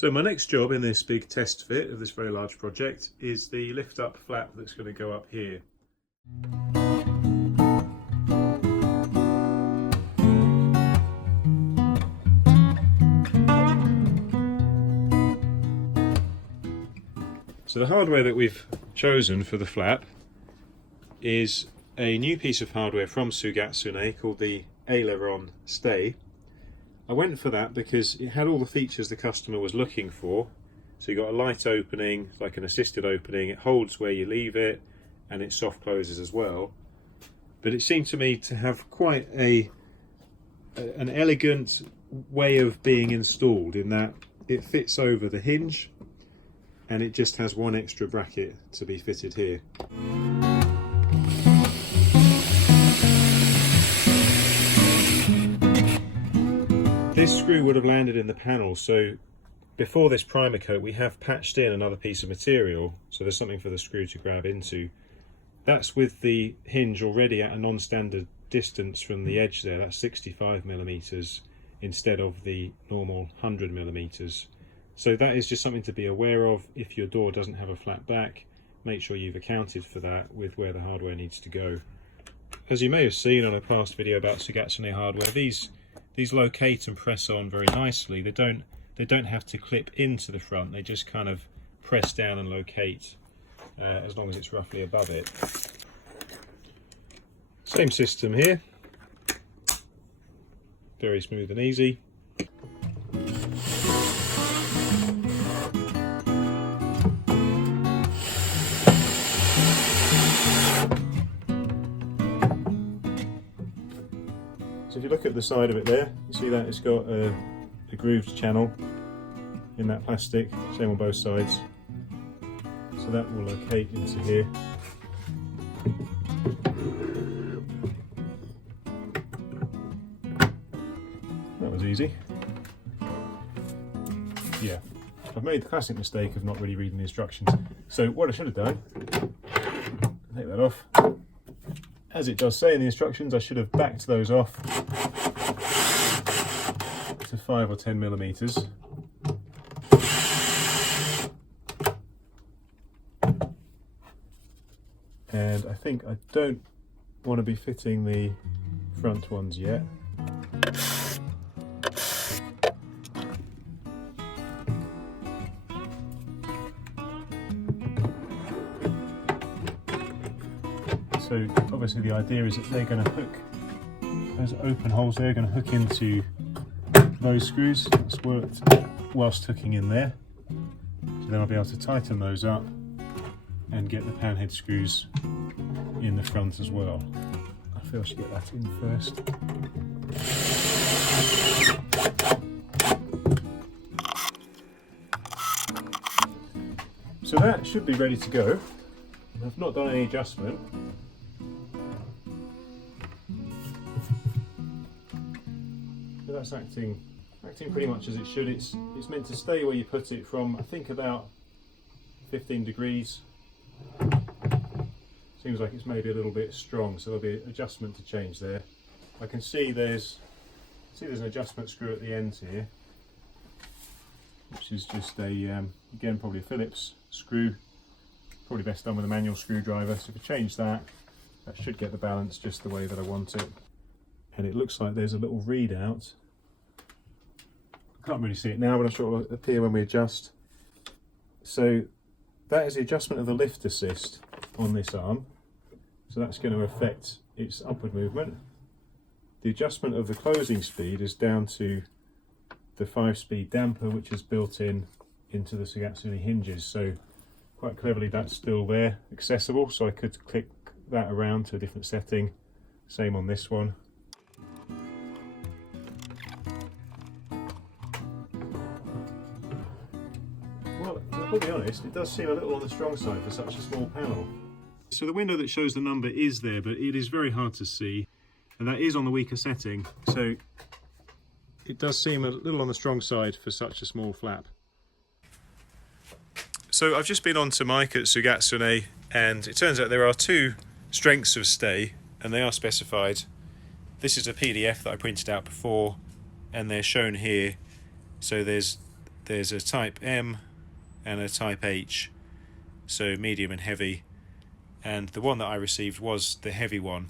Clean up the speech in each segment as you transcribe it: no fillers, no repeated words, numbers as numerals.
So my next job in this big test fit of this very large project is the lift up flap that's going to go up here. So the hardware that we've chosen for the flap is a new piece of hardware from Sugatsune called the aileron stay. I went for that because it had all the features the customer was looking for. So you got a light opening, like an assisted opening, it holds where you leave it, and it soft closes as well. But it seemed to me to have quite an elegant way of being installed, in that it fits over the hinge and it just has one extra bracket to be fitted here. This screw would have landed in the panel, so before this primer coat we have patched in another piece of material, so there's something for the screw to grab into. That's with the hinge already at a non-standard distance from the edge there. That's 65mm instead of the normal 100mm. So that is just something to be aware of. If your door doesn't have a flat back, make sure you've accounted for that with where the hardware needs to go. As you may have seen on a past video about Sugatsune hardware, these locate and press on very nicely. They don't have to clip into the front, they just kind of press down and locate as long as it's roughly above it. Same system here, very smooth and easy. So if you look at the side of it there, you see that it's got a grooved channel in that plastic, same on both sides. So that will locate into here. That was easy. Yeah, I've made the classic mistake of not really reading the instructions. So what I should have done, take that off. As it does say in the instructions, I should have backed those off to 5 or 10mm. And I think I don't want to be fitting the front ones yet. So obviously the idea is that they're going to hook, those open holes there are going to hook into those screws. That's worked whilst hooking in there. So then I'll be able to tighten those up and get the panhead screws in the front as well. I feel I should get that in first. So that should be ready to go. I've not done any adjustment. So that's acting pretty much as it should. It's meant to stay where you put it from, I think, about 15 degrees. Seems like it's maybe a little bit strong, so there'll be an adjustment to change there. I can see there's an adjustment screw at the end here, which is just a again probably a Phillips screw, probably best done with a manual screwdriver. So if I change that, that should get the balance just the way that I want it. And it looks like there's a little readout. I can't really see it now, but I'm sure it'll appear when we adjust. So that is the adjustment of the lift assist on this arm. So that's going to affect its upward movement. The adjustment of the closing speed is down to the 5-speed damper, which is built into the Sugatsune hinges. So quite cleverly that's still there, accessible, so I could click that around to a different setting. Same on this one. Well, I'll be honest, it does seem a little on the strong side for such a small panel. So the window that shows the number is there, but it is very hard to see, and that is on the weaker setting, so it does seem a little on the strong side for such a small flap. So I've just been on to Mike at Sugatsune, and it turns out there are two strengths of stay, and they are specified. This is a PDF that I printed out before, and they're shown here. So there's there's a type M and a type H, so medium and heavy, and the one that I received was the heavy one.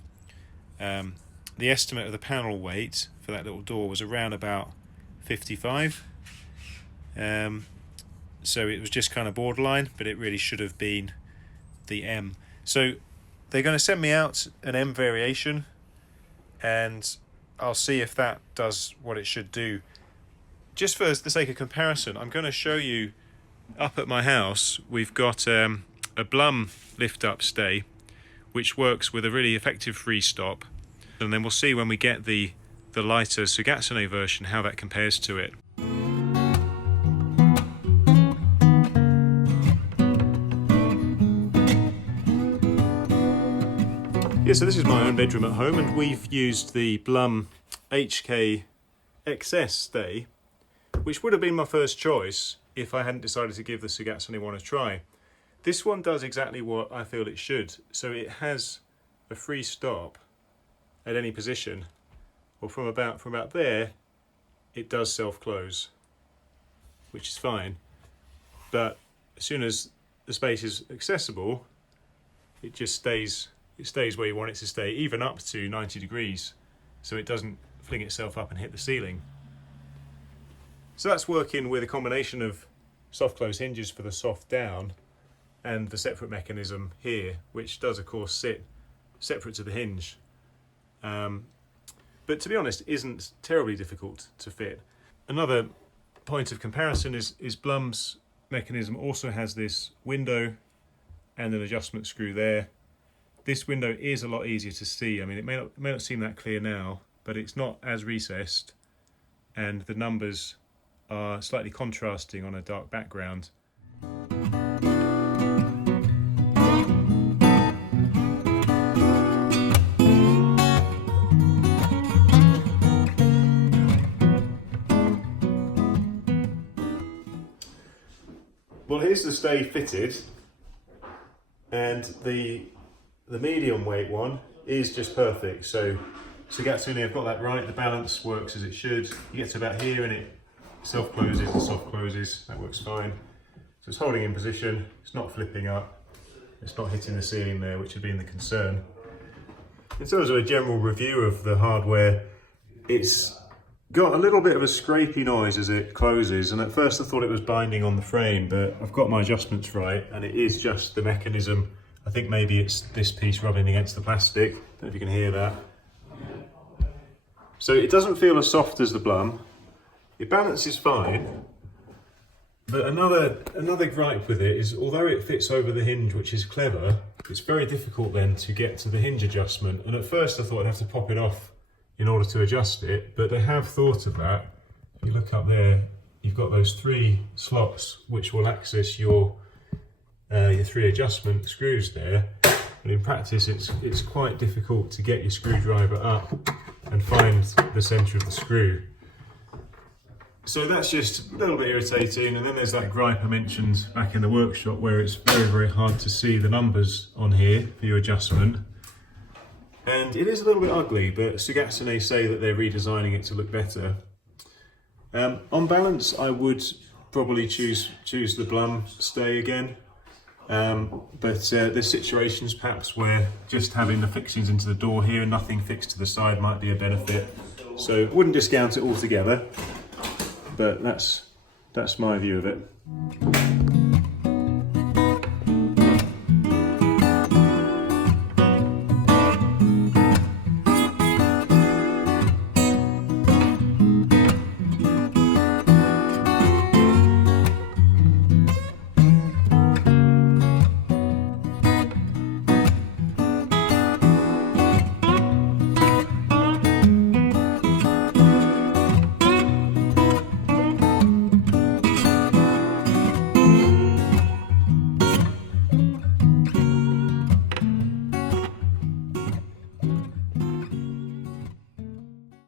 The estimate of the panel weight for that little door was around about 55, so it was just kind of borderline, but it really should have been the M. So they're going to send me out an M variation, and I'll see if that does what it should do. Just for the sake of comparison, I'm going to show you up at my house, we've got a Blum lift-up stay, which works with a really effective free stop, and then we'll see when we get the lighter Sugatsune version how that compares to it. Yeah, so this is my own bedroom at home, and we've used the Blum HK XS stay, which would have been my first choice if I hadn't decided to give the Sugatsune one a try. This one does exactly what I feel it should. So it has a free stop at any position, or from about there, it does self-close, which is fine. But as soon as the space is accessible, it just stays. It stays where you want it to stay, even up to 90 degrees, so it doesn't fling itself up and hit the ceiling. So that's working with a combination of soft close hinges for the soft down and the separate mechanism here, which does of course sit separate to the hinge. But to be honest, isn't terribly difficult to fit. Another point of comparison is Blum's mechanism also has this window and an adjustment screw there. This window is a lot easier to see. I mean, it may not seem that clear now, but it's not as recessed, and the numbers are slightly contrasting on a dark background. Well, here's the stay fitted, and the medium weight one is just perfect. So Sugatsune have got that right, the balance works as it should. You get to about here and it self-closes and soft closes, that works fine. So it's holding in position, it's not flipping up, it's not hitting the ceiling there, which had been the concern. In terms of a general review of the hardware, it's got a little bit of a scrapey noise as it closes, and at first I thought it was binding on the frame, but I've got my adjustments right and it is just the mechanism. I think maybe it's this piece rubbing against the plastic. Don't know if you can hear that. So it doesn't feel as soft as the Blum. It balances fine. But another gripe with it is, although it fits over the hinge, which is clever, it's very difficult then to get to the hinge adjustment. And at first I thought I'd have to pop it off in order to adjust it, but they have thought of that. If you look up there, you've got those 3 slots which will access your 3 adjustment screws there, but in practice it's quite difficult to get your screwdriver up and find the centre of the screw. So that's just a little bit irritating, and then there's that gripe I mentioned back in the workshop where it's very, very hard to see the numbers on here for your adjustment. And it is a little bit ugly, but Sugatsune say that they're redesigning it to look better. On balance, I would probably choose the Blum stay again. But there's situations perhaps where just having the fixings into the door here and nothing fixed to the side might be a benefit. So wouldn't discount it altogether, but that's my view of it.